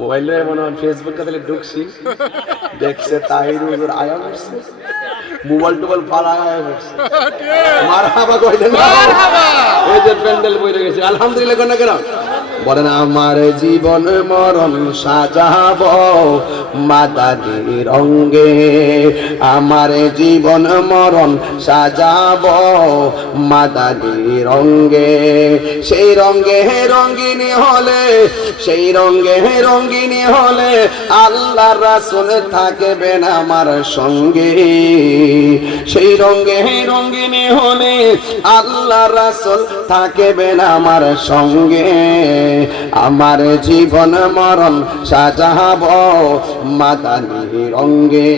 মোবাইলে মনে হয় ফেসবুকে তাহলে ঢুকছি। দেখছে তাহির হুজুর আয়া করছে মোবাইল টোবাইল ফালা আয়া করছে মার হাবা কইলেন। এই যে প্যান্ডেল বইরে গেছে। আলহামদুলিল্লাহ কোন কেন? বলেন, আমার জীবন মরণ সাজাব মাতারি রঙ্গে আমার জীবন মরণ সাজাব মাতারি রঙ্গে সেই রঙ্গে হে রঙ্গিনী হলে, সেই রঙ্গে হে রঙ্গিনী হলে আল্লাহ রাসুল থাকবেন আমার সঙ্গে। সেই রঙ্গে হে রঙ্গিনী হলে আল্লাহ রাসুল থাকবেন আমার সঙ্গে। আমার জীবন মরণ সাজাব মাদানি রঙ্গে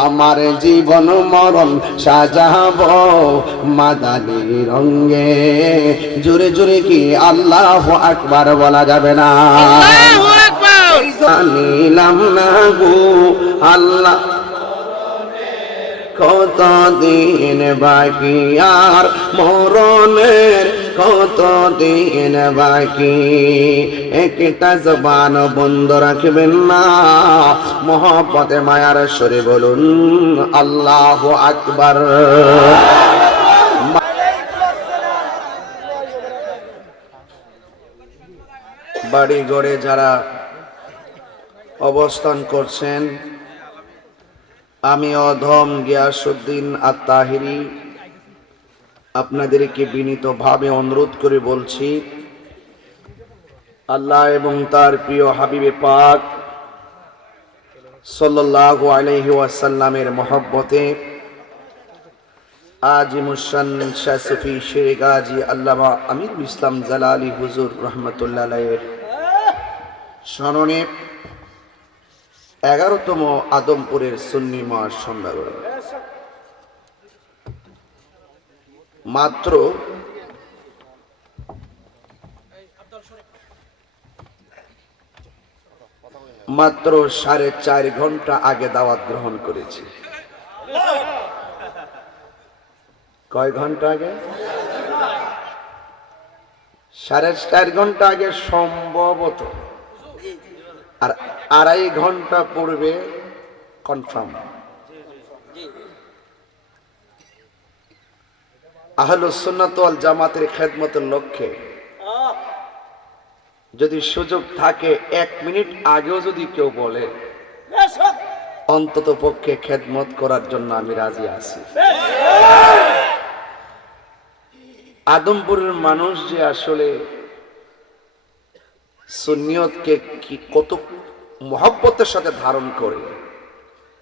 আমার জীবন মরণ সাজাব মাদানি রঙ্গে জোরে জোরে কি আল্লাহ আকবার বলা যাবে না? জানিলাম না গো আল্লাহ। কত দিন বাকি আর মরণের কত দিন বাকি? একটা জবান বন্ধ রাখবেন না। মহব্বতে, মায়ার সরে বলুন, আল্লাহ আকবার। বাড়ি গড়ে যারা অবস্থান করছেন আমি অধম গিয়াসুদ্দিন আত্মাহিরি আপনাদেরকে বিনীতভাবে অনুরোধ করে বলছি, আল্লাহ এবং তার প্রিয় হাবিবে পাক সাল্লাল্লাহু আলাইহি ওয়াসাল্লামের মহব্বতে আজি মুসান শাহ সুফি শের গাজী আল্লামা আমিরুল ইসলাম জালালি হুজুর রহমতুল্লাহ আলাইহির স্মরণে এগারোতম আদমপুরের সুন্নি সন্ধ্যাগড়ে মাত্র মাত্র সাড়ে চার ঘণ্টা আগে দাওয়াত গ্রহণ করেছি। কয় ঘণ্টা আগে? সাড়ে চার ঘণ্টা আগে সম্ভবত। আর আড়াই ঘণ্টা পূর্বে কনফার্ম আহলুসুন্নাত জামাতের খেদমতের লক্ষ্যে। যদি সুযোগ থাকে, এক মিনিট আগেও যদি কেউ বলে, অন্তত পক্ষে খেদমত করার জন্য আমি রাজি আছি। আদমপুরের মানুষ যে আসলে সুনিয়তকে কি কত মহব্বতের সাথে ধারণ করে,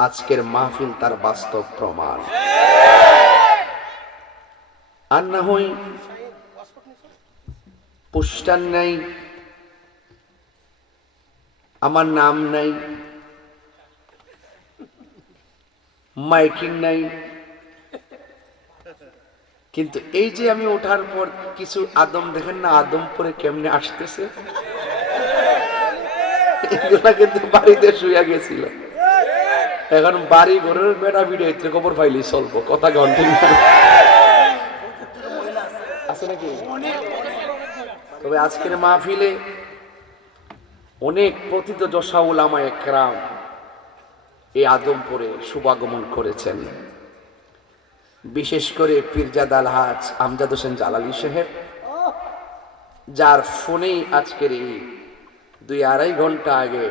আজকের মাহফিল তার বাস্তব প্রমাণ। আর না হই পুষ্টান নাই, আমার নাম নাই, মাইকিং নাই। কিন্তু এই যে আমি ওঠার পর কিছু আদম দেখেন না, আদম পরে কেমনে আসতেছে? এগুলা কিন্তু বাড়িতে শুয়ে গেছিল। এখন বাড়ি ঘরের বেড়া ভিডিও খবর পাইলি চলব, কথা ঘন্টি আছে নাকি? তবে আজকের মাহফিলে অনেক প্রথিত যশাউল আমা একরাম এই আদমপুরে শুভাগমন করেছেন। বিশেষ করে পীরজাদ আলহাজ আমজাদ হোসেন জালালি সাহেব, যার ফোনেই আজকের এই দুই আড়াই ঘণ্টা আগে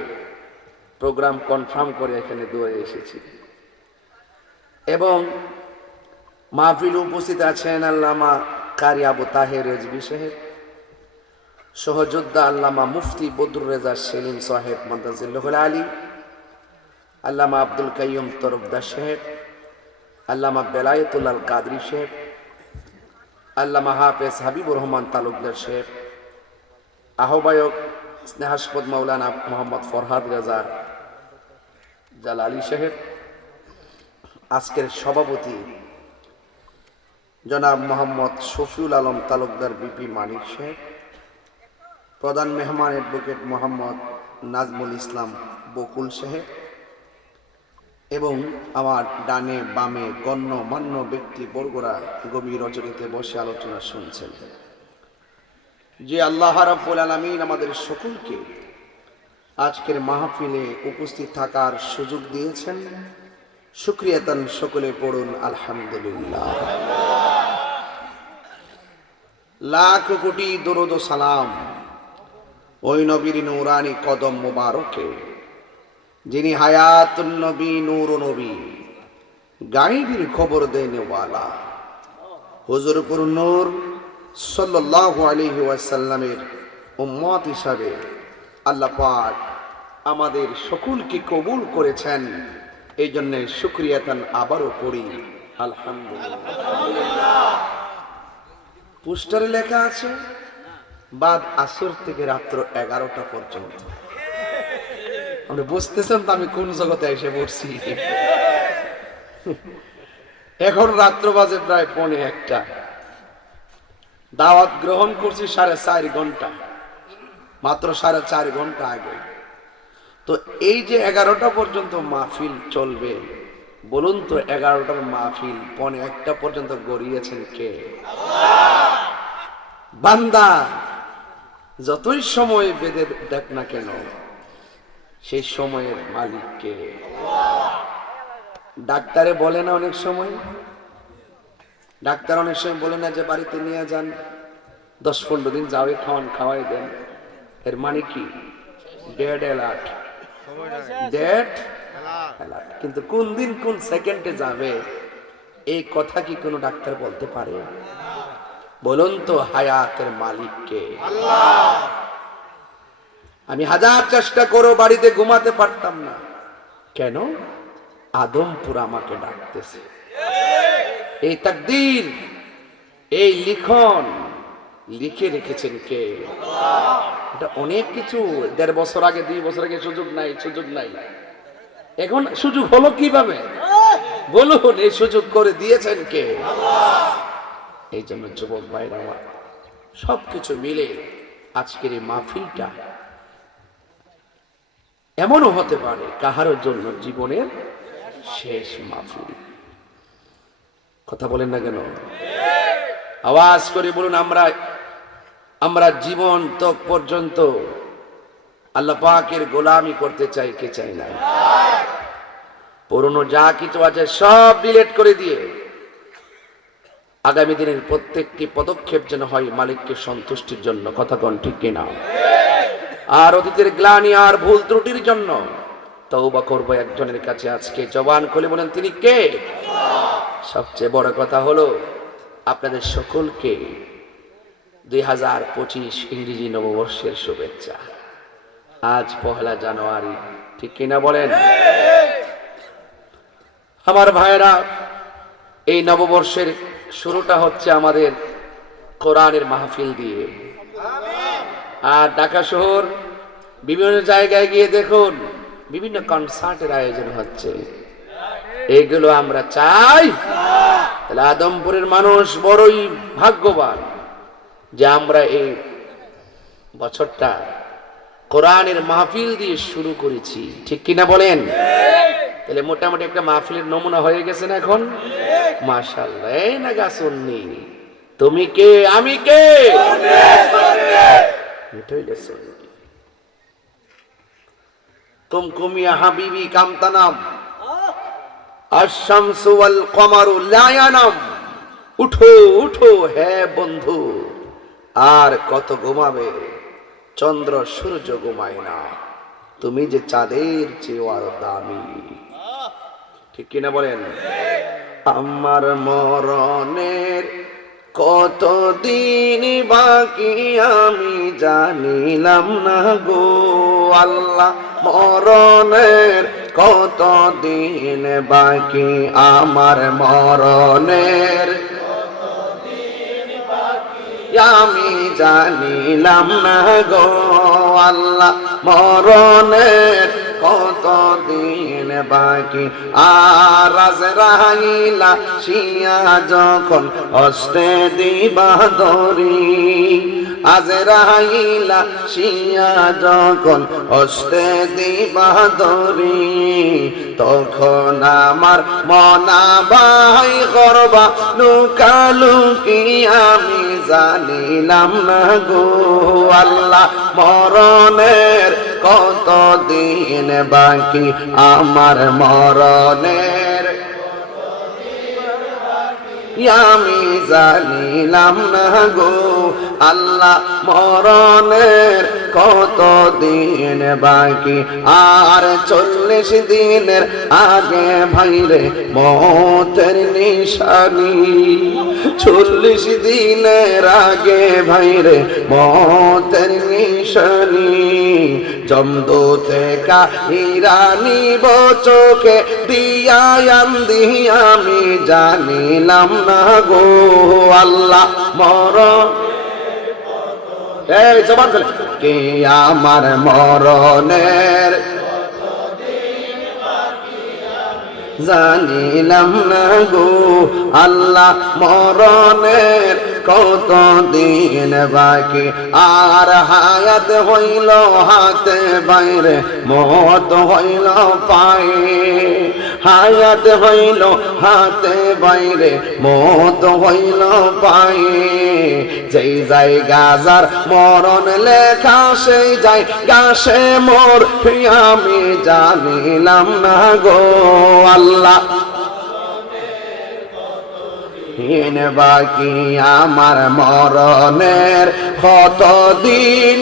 প্রোগ্রাম কনফার্ম করে এখানে দৌড়ে এসেছি। এবং মাহফিল উপস্থিত আছেন আল্লামা কারি আবু তাহের রেজবি সাহেব, সহযোদ্ধা আল্লামা মুফতি বদরুর রেজা সেলিম সাহেব মন্দাজিল্লাহুল আলী, আল্লামা আব্দুল কাইয়ুম তরফদার সাহেব, আল্লামা বেলায়েতুল্লাল কাদরি সাহেব, আল্লামা হাফেজ হাবিবুর রহমান তালুকদার সাহেব, আহ্বায়ক স্নেহাসপদ মাওলানা মোহাম্মদ ফরহাদ রাজা জালালি সাহেব, আজকের সভাপতি জনাব মোহাম্মদ শফিউল আলম তালুকদার বিপি মানিক সাহেব, প্রধান মেহমান অ্যাডভোকেট মোহাম্মদ নাজমুল ইসলাম বকুল সাহেব এবং আমার ডানে বামে গণ্যমান্য ব্যক্তি বর্গরা গভীর রচনীতে বসে আলোচনা শুনছেন। যে আল্লাহ রাব্বুল আলামিন আমাদের সকলকে আজকের মাহফিলে উপস্থিত থাকার সুযোগ দিয়েছেন। সুক্রিয়াতান সকলে পড়ুন, আলহামদুলিল্লাহ। লাখ কোটি দরুদ সালাম। ওই নবীর নৌরানি কদম মোবারকে, যিনি হায়াতুন নবী, নূর নবী, গাইবির খবর দেনেওয়ালা হুজুরপুর নূর সাল্লাল্লাহু আলাইহি ওয়াসাল্লামের উম্মত হিসাবে আল্লাহ পাক আমাদের সকলকে কবুল করেছেন। এই জন্য শুক্রিয়াতান আবারও করি আলহামদুলিল্লাহ। পোস্টারে লেখা আছে, বাদ আসর থেকে রাত্র এগারোটা পর্যন্ত। আপনি বুঝতেছেন তো আমি কোন জগতে এসে পড়ছি? এখন রাত্র বাজে প্রায় পৌনে একটা। দাওয়াত গ্রহণ করছি সাড়ে চার ঘণ্টা। মাত্র সাড়ে চার ঘণ্টা আগে। তো এই যে এগারোটা পর্যন্ত মাহফিল চলবে, বলুন তো এগারোটার মাহফিল পনে একটা পর্যন্ত গড়িয়েছেন কে? বান্দা, যতই সময় বেঁধে দেখ না কেন, সেই সময়ের মালিককে। ডাক্তারে বলে না অনেক সময়? ডাক্তার অনেক সময় বলে না যে বাড়িতে নিয়ে যান, দশ পনেরো দিন যাওয়াই খাওয়ান, খাওয়াই দেন। এর মানে কি? ডেড অ্যালার্ট ডেড অ্যালার্ট কিন্তু কোন দিন কোন সেকেন্ডে যাবে, এই কথা কি কোনো ডাক্তার বলতে পারে? বলুন তো হায়াতের মালিককে আমি হাজার চেষ্টা করো বাড়িতে ঘুমাতে পারতাম না। কেন? আদমপুর আমাকে ডাকতেছে। এই তাকদির এই লিখন লিখে রেখেছেন কে? এটা অনেক কিছু দেড় বছর আগে দুই বছর আগে সুযোগ নাই সুযোগ নাই। এখন সুযোগ হলো কীভাবে? বলুন এই সুযোগ করে দিয়েছেন কে? এই জন্য যুবক ভাইরা আমার সবকিছু মিলে আজকের এই মাহফিলটা এমনও হতে পারে কাহারোর জন্য জীবনের শেষ মাহফিল। কথা বলেন না কেন? আওয়াজ করে বলুন আমরা আমরা জীবন তক পর্যন্ত আল্লাহ পাকের গোলামি করতে চাই, কে চাই না? পুরনো যা কিছু আছে সব ডিলেট করে দিয়ে আগামী দিনের প্রত্যেকটি পদক্ষেপ যেন হয় মালিককে সন্তুষ্টির জন্য। কথা কন ঠিক কিনা? আর অতীতের গ্লানি আর ভুল ত্রুটির জন্য তওবা করব একজনের কাছে আজকে। জবান খুলে বলেন তিনি কে? সবচেয়ে বড় কথা হলো আপনাদের সকলকে দুই হাজার পঁচিশ ইংরেজি নববর্ষের শুভেচ্ছা। আজ পহেলা জানুয়ারি ঠিক কিনা বলেন? আমার ভাইয়েরা এই নববর্ষের শুরুটা হচ্ছে আমাদের কোরআনের মাহফিল দিয়ে। আর ঢাকা শহর বিভিন্ন জায়গায় গিয়ে দেখুন, বিভিন্ন কনসার্টের আয়োজন হচ্ছে। এগুলো আমরা চাই। তাহলে আদমপুরের মানুষ বড়ই ভাগ্যবান যে আমরা এই বছরটা কোরআনের মাহফিল দিয়ে শুরু করেছি। ঠিক কিনা বলেন? তাহলে মোটামুটি একটা মাহফিলের নমুনা হয়ে গেছে না এখন? মাশাল্লাহ এই না গাছন্নি। তুমি কে? আমি কে? উঠো উঠো, হে বন্ধু, আর কত ঘুমাবে? চন্দ্র সূর্য ঘুমায় না। তুমি যে চাঁদের চেয়ে আরও দামি। ঠিক কিনা বলেন? আমার মরণের কত দিন বাকি আমি জানিলাম না গো আল্লাহ। মরণের কত দিন বাকি আমার মরণের আমি জানিলাম না গো আল্লাহ। মরণের কত দিন বাকি। আর আজ রাহিলা শিয়া যখন হস্তে দিবা দরি আজ রাহিলা শিয়া যখন হস্তে দিবা দরি তখন আমার মনা ভাই করবা লুকালুকি আমি জানিলাম না গো আল্লাহ মরণের কত দিন বাকি আমার মরণের আমি জানিলাম না গো, আল্লাহ মরণের কত দিন বাকি? আর চল্লিশ দিনের আগে ভাইরে মতের নিশানি। চল্লিশ দিনের আগে ভাইরে মতের নিশানি। জমদো থেকে ইরানি চোখে দিয়া আমি জানিলাম না গো আল্লাহ মরণ। এই, জবান কে আমার মরণের? জানিলাম না গো আল্লাহ মরণের কত দিন বাকি। আর হায়াত হইল হাতে বাইরে, মত হইল পায়ে। হায়াত হইল হাতে বাইরে, মত হইল পায়ে। যেই যাই গাজার মরণ লেখা, সেই যাই গাছে মোর আমি জানিলাম না গো আল্লাহ। বাকি আমার মরণের কত দিন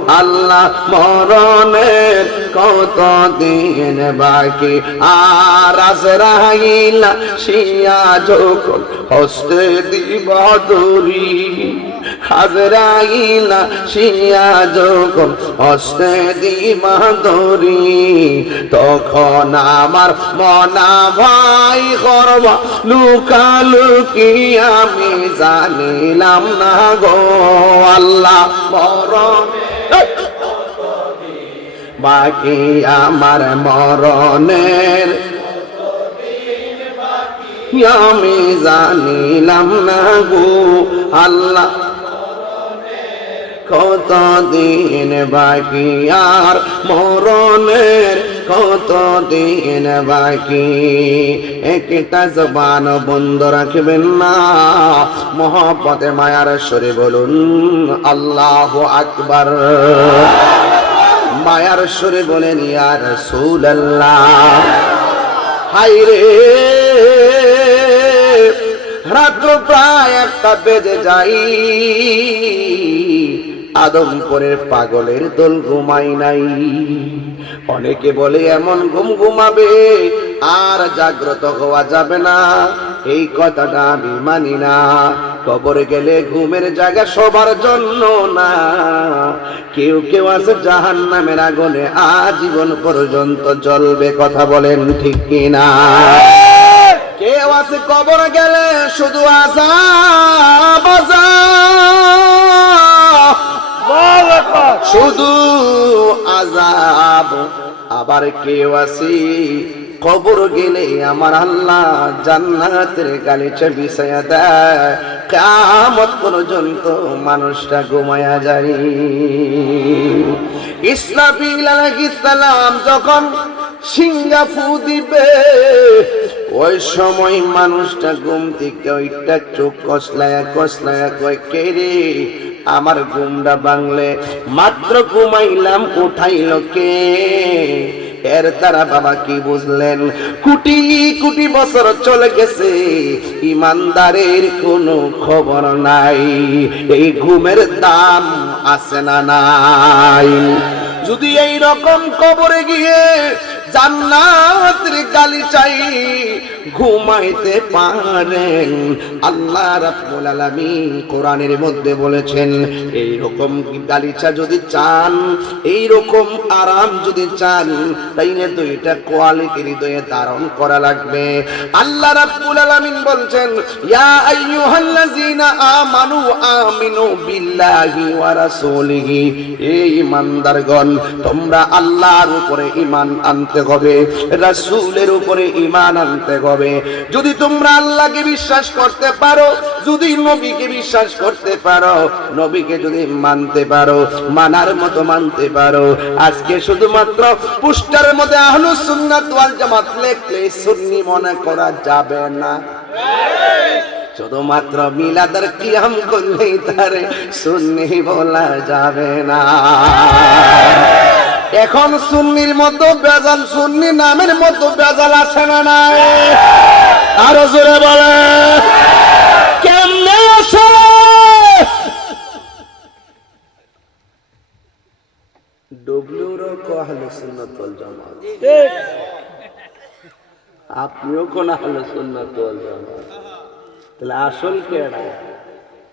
আল্লাহ মরণের কত দিন বাকি? আর আজরাইলা শিয়া যখন হস্তে দিবা দরি হাজরাইলা শিয়া যখন হস্তে দিবা দরি, তখন আমার মনা ভাই করবা লুকালুকি আমি জানিলাম না গো। আল্লাহ মরণ বাকি আমার মরণের আমি জানিলাম না গো আল্লাহ। কত দিন বাকি আর মরণের কত দিন বাকি? একটা জবান বন্ধ রাখবেন না। মহব্বতে মায়ার সরে বলুন, আল্লাহ আকবার। মায়ার সরে বলেন ইয়ার সুল আল্লাহ হাই রে! রাত্র প্রায় একটা বেজে যাই আদমপুরের পাগলের দোল ঘুমাই নাই। অনেকে বলে, এমন ঘুম ঘুমাবে, আর জাগ্রত হওয়া যাবে না। এই কথাটা আমি মানি না। কবরে গেলে ঘুমের জায়গা সবার জন্য না। কেউ কেউ আছে জাহান নামের আগুনে, আজীবন পর্যন্ত জ্বলবে কথা বলেন ঠিক কিনা? কেউ আছে কবর গেলে শুধু আজাব আজাব শুধু আজাব আবার কেউ আসি? কবর গেলে আমার আল্লাহ জান্নাতের গালিচা বিছায়া দেয়। কামত পর্যন্ত মানুষটা ঘুমায়া যায়। ইসলাম ইসলাম যখন সিঙ্গাফু দিবে। ওই সময় মানুষটা ঘুম থেকে ওইটা চোখ কসলায়া কসলায়া কয়, কে রে? আমার ঘুমটা বাংলে মাত্র ঘুমাইলাম, উঠাইল কে? এর দ্বারা বাবা কি বুঝলেন? কোটি কোটি বছর চলে গেছে, ইমানদারের কোনো খবর নাই। এই ঘুমের দাম আছে না নাই? যদি এই রকম কবরে গিয়ে জান্নাতের গালি চাই ঘুমাইতে পারেন। আল্লাহ রাব্বুল আলামিন কোরআনের মধ্যে বলেছেন এই রকম গালিচা যদি চান এই রকম আরাম যদি চান, তাইলে দুইটা কোয়ালিটি হৃদয়ে ধারণ করা লাগবে। আল্লাহ রাব্বুল আলামিন বলছেন, ইয়া আইয়ুহাল্লাযীনা আমানু আমিনু বিল্লাহি ওয়া রাসূলিহি এই ইমানদারগণ তোমরা আল্লাহর উপরে ঈমান আনতে হবে, রাসূলের উপরে ঈমান আনতে হবে। যদি তোমরা আল্লাহকে বিশ্বাস করতে পারো, যদি নবীকে বিশ্বাস করতে পারো, নবীকে যদি মানতে পারো, মানার মতো মানতে পারো, আজকে শুধুমাত্র পুস্টারের মধ্যে আহলুস সুন্নাত ওয়াল জামাত লেখলে সুন্নি মনে করা যাবে না। শুধুমাত্র মিলাদার কিয়াম করলেই তারে সুন্নি বলা যাবে না। এখন সুন্নির মতো বেজাল সুন্নি নামের মতো বেজাল আছে না নাই? আরও জোরে বলে। কেমনে আছে জামাত? আপনিও কোন আহলে জামাত? তাহলে আসল কেডা?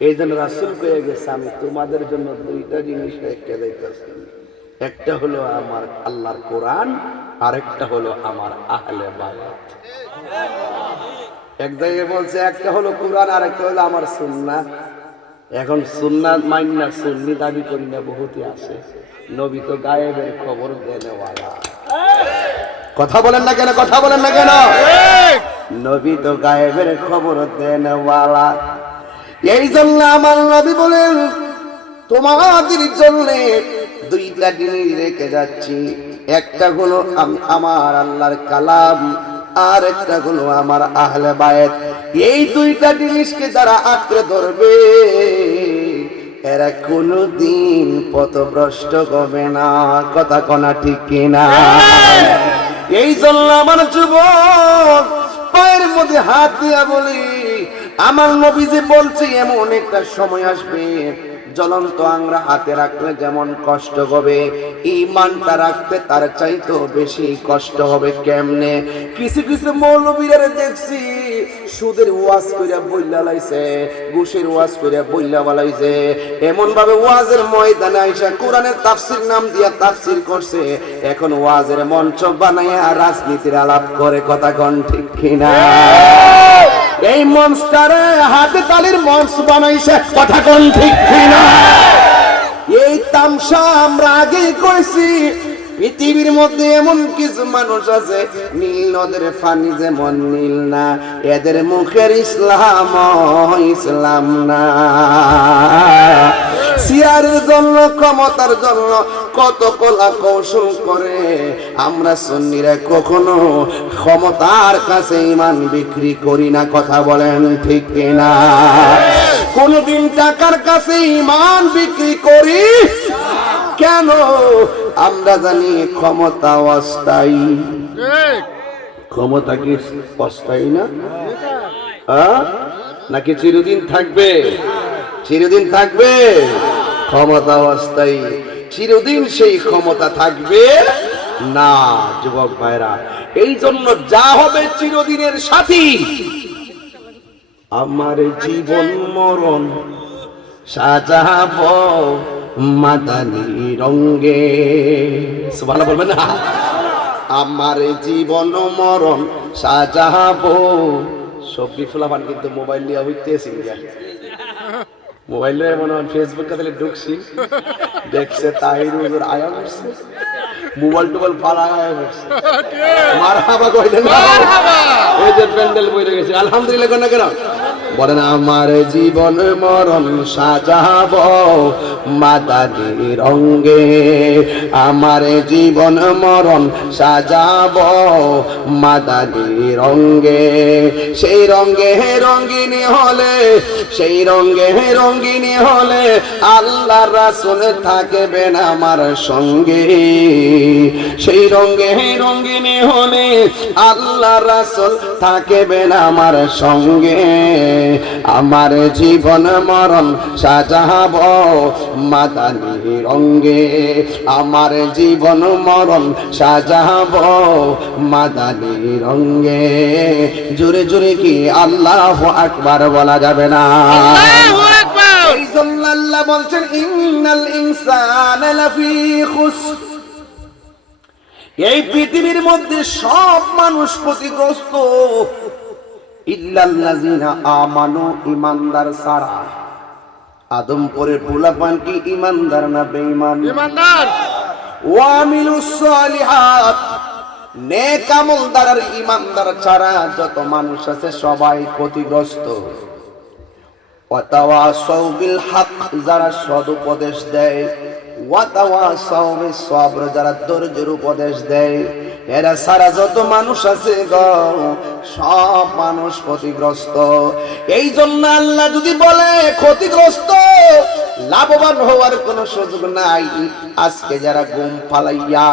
এই জন্য রাসুল কয়ে গেছে আমি তোমাদের জন্য দুইটা জিনিস রেখে দিতেছি একটা হলো আমার আল্লাহর কোরআন, আরেকটা হলো আমার আহলে বায়াত। এক জায়গায় বলছে, একটা হলো কোরআন, আরেকটা হলো আমার সুন্নাত এখন সুন্নাত মাইন্না সুন্নি দাবি করি না, বহুতই আছে। নবী তো গায়েবের খবর দেনেওয়ালা। কথা বলেন না কেন, কথা বলেন না কেন? নবী তো গায়েবের খবর দেনওয়ালা। এই জন্য আমার নবী বলেন, তোমাদের জন্য দুইটা জিনিস রেখে যাচ্ছি। একটা হলো আম- আমার আল্লাহর কালাম, আর একটা হলো আমার আহলে বায়েত এই দুইটা জিনিসকে যারা আঁকড়ে ধরবে, এরা পথভ্রষ্ট হবে না। কথা কনা ঠিক কিনা? এই জন্য আমার যুবক, পায়ের মধ্যে হাত দিয়া বলি, আমার নবী যে বলছে, এমন একটা সময় আসবে জ্বলন্ত আংরা হাতে রাখলে যেমন কষ্ট হবে ইমানটা রাখতে তার চাইতো বেশি কষ্ট হবে কেমনে? কিছু কিছু মৌলবীরা দেখছি, সুদের ওয়াজ কইরা বইলা লাইছে, ঘুষের ওয়াজ কইরা বইলা বালাইছে। এমন ভাবে ওয়াজের ময়দানে আইসা কোরআনের তাফসির নাম দিয়া তাফসির করছে। এখন ওয়াজের মঞ্চ বানাইয়া রাজনীতির আলাপ করে, কথা কন ঠিক কিনা? এই মঞ্চটারে হাতে তালির মঞ্চ বানাইছে, কথা কোন ঠিক না এই তামসা আমরা আগেই করেছি পৃথিবীর মধ্যে এমন কিছু মানুষ আছে, নীল নদের পানি যেমন নীল না, এদের মুখের ইসলাম ইসলাম না। সিয়ারের জন্য, ক্ষমতার জন্য কত কলা কৌশল করে, আমরা সন্নিরা কখনো ক্ষমতার কাছে ইমান বিক্রি করি না, কথা বলেন ঠিক কিনা? কোনদিন টাকার কাছে ইমান বিক্রি করি? কেন? আমরা জানি ক্ষমতা অস্থায়ী। ক্ষমতা কি অস্থায়ী না? আহ? নাকি চিরদিন থাকবে? চিরদিন থাকবে। ক্ষমতা অস্থায়ী। চিরদিন সেই ক্ষমতা থাকবে না যুবক ভাইরা। এই জন্য যা হবে চিরদিনের সাথী। আমার জীবন মরণ সাজাব। মাদানি রঙ্গে। সুবহানাল্লাহ বলবেন না? আমার জীবন মরণ সাজাবো। সবজি ফুলাবান কিন্তু মোবাইল নিয়ে হইতেছি মোবাইল নিয়ে মনে হয় ফেসবুক কাতলে ঢুকছি। দেখছে তাই হুজুর আয়া করছে মোবাইল টোবাইল পালা আয়া করছে মার হাবা কইলেন ওই যে প্যান্ডেল বইরে গেছে। আলহামদুলিল্লাহ কেন কেন বলেন, আমার জীবন মরণ সাজাব মাদানি রঙ্গে আমার জীবন মরণ সাজাব মাদানি রঙ্গে সেই রঙ্গে রঙ্গিনী হলে, সেই রঙ্গে হে রঙ্গিনী হলে আল্লাহ রাসুল থাকবেন আমার সঙ্গে। সেই রঙ্গে হে রঙ্গিনী হলে আল্লাহ রাসুল থাকবেন আমার সঙ্গে। আমার জীবন মরণ সাজাব মাদানি রঙ্গে আমার জীবন মরণ সাজাব মাদানি রঙ্গে জোরে জোরে কি আল্লাহ আকবার বলা যাবে না? এই জন্য আল্লাহ বলছেন ইন্নাল ইনসানা লাফি খুসর। এই পৃথিবীর মধ্যে সব মানুষ ক্ষতিগ্রস্ত। ইল্লাল্লাযিনা আমানু ইমানদার সারা। আদমপুরের পোলাপান কি ইমানদার না বেঈমান? ইমানদার ওয়ামিলুস সালিহাত নেক আমলদার আর ইমানদার ছাড়া যত মানুষ আছে সবাই ক্ষতিগ্রস্ত। ওয়াতাওয়াসাউ বিল হক যারা সদ উপদেশ দেয় যারা ধৈর্যের উপদেশ দেয়। এরা সারা যত মানুষ আছে গো, সব মানুষ ক্ষতিগ্রস্ত। এই জন্য আল্লাহ যদি বলে ক্ষতিগ্রস্ত, লাভবান হওয়ার কোনো সুযোগ নাই। আজকে যারা গুম ফালাইয়া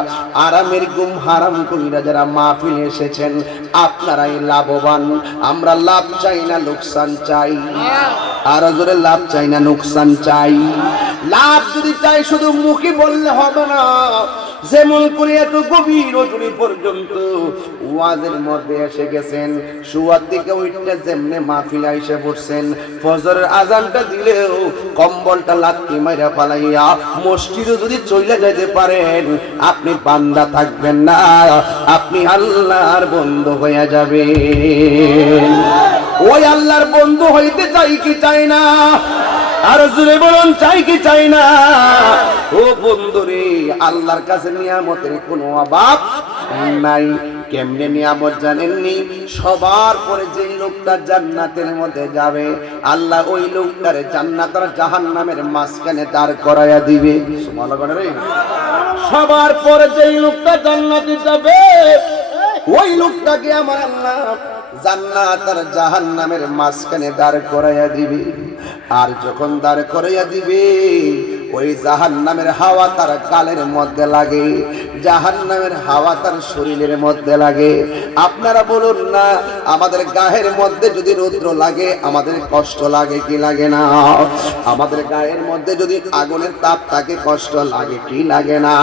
আরামের গুম হারাম কইরা যারা মাহফিলে এসেছেন, আপনারাই লাভবান। আমরা লাভ চাই না লোকসান চাই। আরও জোরে লাভ চাই না লোকসান চাই। লাভ যদি চাই, শুধু মুখে বললে হবে না। যেমন করে এত গভীর রজনী পর্যন্ত ওয়াজের মধ্যে এসে গেছেন, শুয়ার দিকে ওইটা যেমনে মাহফিলা এসে পড়ছেন ফজরের আজানটা দিলেও কম্বলটা লাত্তি মাইরা পালাইয়া মসজিদে যদি চলে যেতে পারেন, আপনি বান্দা থাকবেন না, আপনি আল্লাহর বন্ধু হয়ে যাবেন। ওই আল্লাহর বন্ধু হইতে চাই কি চাই না? আর জুড়ে বলুন, চাই কি চাই না? ও বন্ধুরে আল্লাহর কাছে নিয়ামতের কোনো অভাব নাই। কেমনে নিয়ামত জানেননি? সবার পরে যেই লোকটা জান্নাতের মধ্যে যাবে, আল্লাহ ওই লোকটারে জান্নাত আর জাহান্নামের মাঝখানে দাঁড় করাইয়া দিবে। সবার পরে যেই লোকটা জান্নাতে যাবে ওই লোকটাকে আমার আল্লাহ জান্নাত আর জাহান্নামের মাঝখানে দাঁড় করাইয়া দিবে। আর যখন দাঁড় করাইয়া দিবে ওই জাহান্নামের হাওয়া তার কালের মধ্যে লাগে, জাহান্নামের হাওয়া তার শরীরের মধ্যে লাগে। আপনারা বলুন না, আমাদের গায়ের মধ্যে যদি রৌদ্র লাগে, আমাদের কষ্ট লাগে কি লাগে না? আমাদের গায়ের মধ্যে যদি আগুনের তাপ থাকে, কষ্ট লাগে কি লাগে না?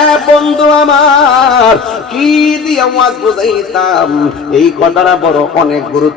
এ বন্ধু আমার, কি দিয়ে ওয়াজ বুঝাইতাম? এই কথাটা বড় অনেক গুরুত্ব